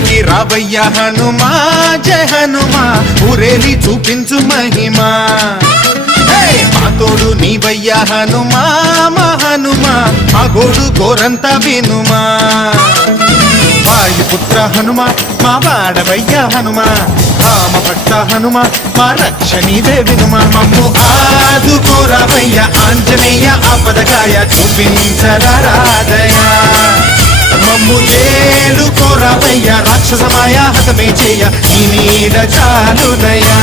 ఊరికి రావయ్య హనుమా జయ హనుమా ఊరేలి చూపించు మహిమా మా తోడు నీవయ్య హనుమా మా హనుమా మా గోడు గోరంత వినుమా వాయుపుత్ర హనుమా మా వాడవయ్య హనుమా రామభట్ట హనుమా మా రక్షణీదే వినుమా మమ్ము ఆదుకోరావయ్య ఆంజనేయ ఆపదగాయ చూపించరాదయ మమ్ము ఏలుకోరావయ్య రాక్షసమాయ హతమే చేయ ఈ నీడ చాలుదయా